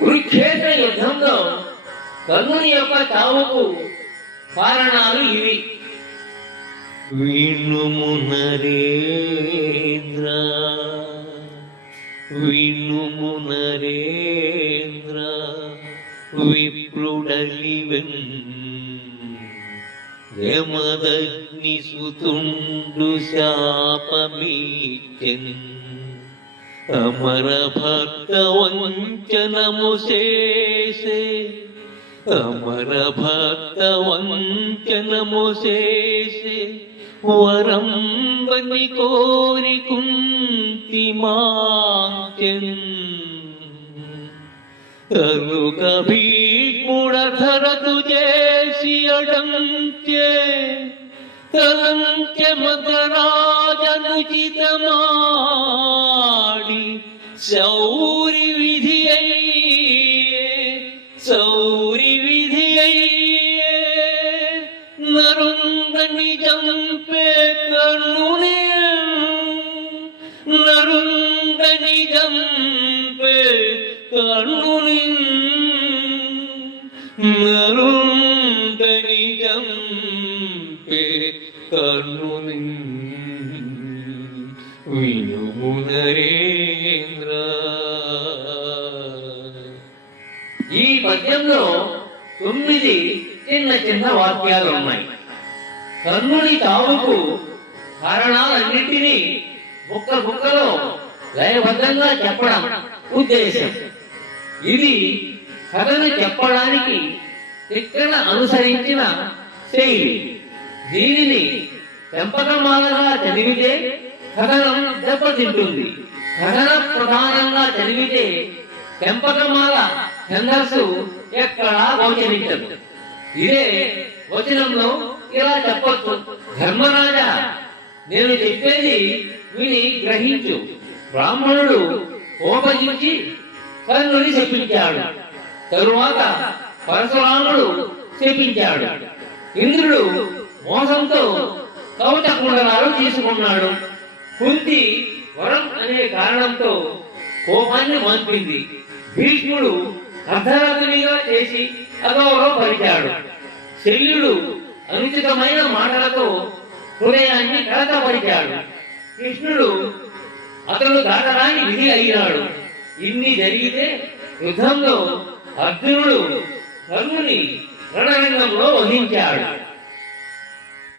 కురుక్షేత్ర యుద్ధంలో కర్ణుని యొక్క చావుకు కారణాలు ఇవి. వినుము నరేంద్ర, వినుము నరేంద్ర, విప్రుడలివెన్ యమదగ్ని సుతుండు శాపమీచెన్. అమర భక్త వంచనము చేసే, అమర భక్త వంచనము చేసే, వరంబని కోరి కుంతి మాంచెన్. కనుక భీష్ముడధరతు చేసి అడంచే, తలంచె మగరాజనుచితమాడి శౌరి విధి అయ్యే, శౌరి విధి అయ్యే. నరుందని జంపే కర్ణుని, నరుందని జంపే కర్ణుని, నరుందని జంపే కర్ణుని. వినుము నరేంద్ర. ఈ పద్యంలో 9 చిన్న చిన్న వాక్యాలు ఉన్నాయి. కర్ణుని చావుకు కారణాలన్నింటినీ బుక్క బుక్కలో లయబద్ధంగా చెప్పడం ఉద్దేశం. ఇది కథను చెప్పడానికి తిక్కన అనుసరించిన శైలి. దీనిని పెంపకమాలగా చదివితే కథనం దెబ్బతింటుంది. కథన ప్రధానంగా చదివితే పెంపకమాల ఛందస్సు ఎక్కడా గోచరించదు. ఇదే వచనంలో ఇలా చెప్పొచ్చు: ధర్మరాజా, నేను చెప్పేది విని గ్రహించు. బ్రాహ్మణుడు కోపగించి కర్ణుని శపించాడు. తరువాత పరశురాముడు శపించాడు. ఇంద్రుడు మోసంతో కవచ కుండలాలు తీసుకున్నాడు. కుంతి వరం అనే కారణంతో కోపాన్ని మాన్పింది. భీష్ముడు అర్ధరాత్రిగా చేసి అగౌరవపరిచాడు. శల్యుడు అనుచితమైన మాటలతో హృదయాన్ని కలతపరిచాడు. కృష్ణుడు అతను దాటరాని విధి అయినాడు. ఇన్ని జరిగితే యుద్ధంలో అర్జునుడు కర్ణుని రణరంగంలో వహించాడు.